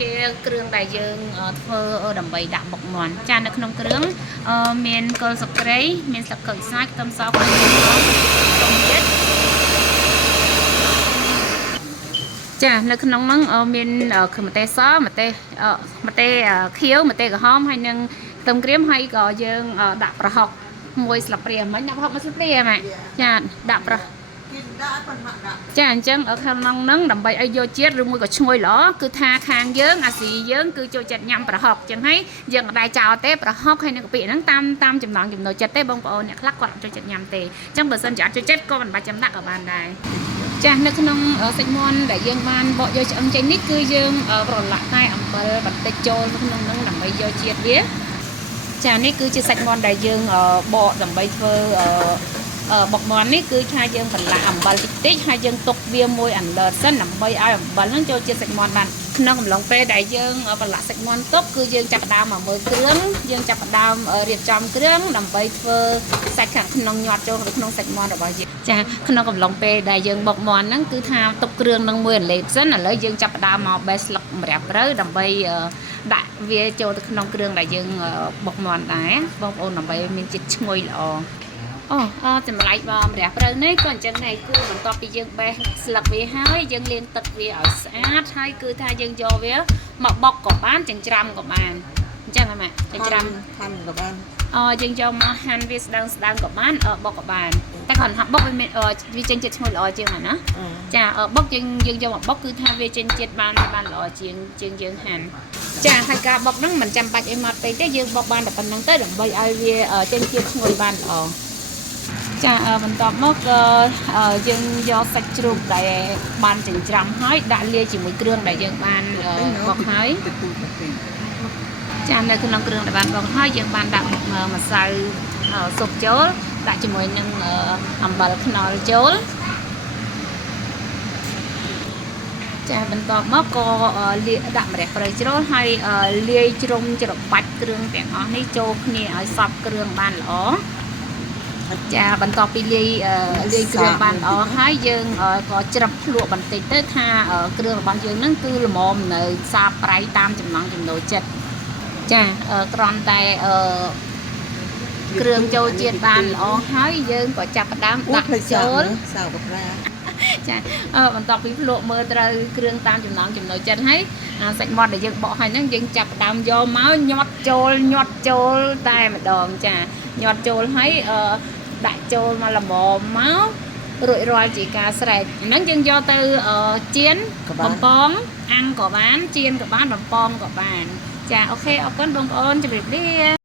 ជាគ្រឿងដែលយើងធ្វើដើម្បីដាក់បុកមាន់ចានៅក្នុងគ្រឿងមានគល់ស្លឹកគ្រៃមានស្លឹកក្រូចសើចខ្ទឹមសខ្ទឹមទៀតចានៅក្នុងហ្នឹងមានម្ទេសសម្ទេសខៀវម្ទេសក្រហមហើយនឹងខ្ទឹមក្រៀមហើយក៏យើងដាក់ប្រហុកមួយស្លាបព្រាមិញដាក់ប្រហុកមួយស្លាបព្រាហ្មងចាដាក់ប្រហុកចាអញ្ចឹងក្នុងហ្នឹងដើម្បីឲ្យយកជាតិឬមួយក៏ឈ្ងុយល្អគឺថាខាងយើងអាស៊ីយើងគឺចូលចិត្តញ៉ាំប្រហុកអញ្ចឹងហើយយើងមិនដែរចោលទេប្រហុកហើយនឹងកាពិហ្នឹងតាមចំណង់ចំណូលចិត្តទេបងប្អូនអ្នកខ្លះគាត់អត់ចូលចិត្តញ៉ាំទេអញ្ចឹងបើសិនជាអត់ចូលចិត្តក៏មិនបាច់ចាំដាក់ក៏បានដែរចានៅក្នុងសាច់មាន់ដែលយើងបានបកយកឆ្អឹងចេញនេះគឺយើងប្រឡាក់តែអំបិលបន្តិចចូលក្នុងហ្នឹងដើម្បីយកជាតិវាចានេះគឺជាសាច់មាន់ដែលយើងបកដើម្បីធ្វើបុកមាន់នេះគឺថាយើងបន្លាក់អំបិលតិចតិចហើយយើងទុកវាមួយអន្លើសិនដើម្បីឲ្យអំបិលហ្នឹងចូលជាតិសាច់មាន់បានក្នុងកំឡុងពេលដែលយើងបន្លាក់សាច់មាន់ទុកគឺយើងចាប់ផ្ដើមមកមើលគ្រឿងយើងចាប់ផ្ដើមរៀបចំគ្រឿងដើម្បីធ្វើសាច់ខាងក្នុងញាត់ចូលទៅក្នុងសាច់មាន់របស់យើងចាក្នុងកំឡុងពេលដែលយើងបុកមាន់ហ្នឹងគឺថាទុកគ្រឿងហ្នឹងមួយអន្លេបសិនឥឡូវយើងចាប់ផ្ដើមមកបេះស្លឹកម្រះព្រៅដើម្បីដាក់វាចូលទៅក្នុងគ្រឿងដែលយើងបុកមាន់ដែរបងប្អូនដើម្បីមានជាតិឈ្ងុយល្អចម្លែកបងម្រះព្រៅនេះក៏អញ្ចឹងដែរគឺបន្ទាប់ពីយើងបេះស្លឹកវាហើយយើងលាងទឹកវាឲ្យស្អាតហើយគឺថាយើងយកវាមកបុកក៏បានចិញ្ច្រាំក៏បានអញ្ចឹងហ៎ម៉ាចិញ្ច្រាំហាន់ក៏បានយើងយកមកហាន់វាស្ដើងក៏បានបុកក៏បានតែគ្រាន់តែបុកវាមានវាចេញជាតិឈ្ងុយល្អជាងហ្នឹងណាចាបុកយើងយកមកបុកគឺថាវាចេញជាតិបានល្អជាងយើងហាន់ចាហើយការបុកហ្នឹងមិនចាំបាច់ឲ្យម៉ត់ពេកទេយើងបុកបានតែប៉ុណ្្នឹងទៅដើម្បីឲ្យវាចេញជាតិឈ្ងុយបានល្អចាបន្ទាប់មកយើងយកសាច់ជ្រូកដែលបានចិញ្ច្រាំហើយដាក់លាយជាមួយគ្រឿងដែលយើងបានបុកហើយចានៅក្នុងគ្រឿងដែលបានបុកហើយយើងបានដាក់ម្សៅស៊ុបចូលដាក់ជាមួយនឹងអំបិលខ្នុរចូលចាបន្ទាប់មកក៏លាយដាក់ម្រះព្រៅជ្រុលហើយលាយជ្រុំច្របាច់គ្រឿងទាំងអស់នេះចូលគ្នាឲ្យសព្វគ្រឿងបានល្អចាបន្ទាប់ពីលាយគ្រឿងបានល្អហើយយើងក៏ច្រឹបភ្លក់បន្តិចទៅថាគ្រឿងរបស់យើងហ្នឹងគឺល្មមនៅសាបប្រៃតាមចំណង់ចំណូលចិត្តចាគ្រាន់តែគ្រឿងចូលជាតិបានល្អហើយយើងក៏ចាប់ផ្ដើមដាក់ចូលសៅកាប្រាចាបន្ទាប់ពីភ្លក់មើលត្រូវគ្រឿងតាមចំណង់ចំណូលចិត្តហើយសាច់មាន់ដែលយើងបកហើយហ្នឹងយើងចាប់ផ្ដើមយកមកញាត់ចូលតែម្ដងចាញាត់ចូលហើយដាក់ចូលមកល្មមមករួចរាល់ជាការស្រេចហ្នឹងយើងយកទៅចៀនបំពងអាំងក៏បានចៀនក៏បានបំពងក៏បានចាអូខេអរគុណបងប្អូនជម្រាបលា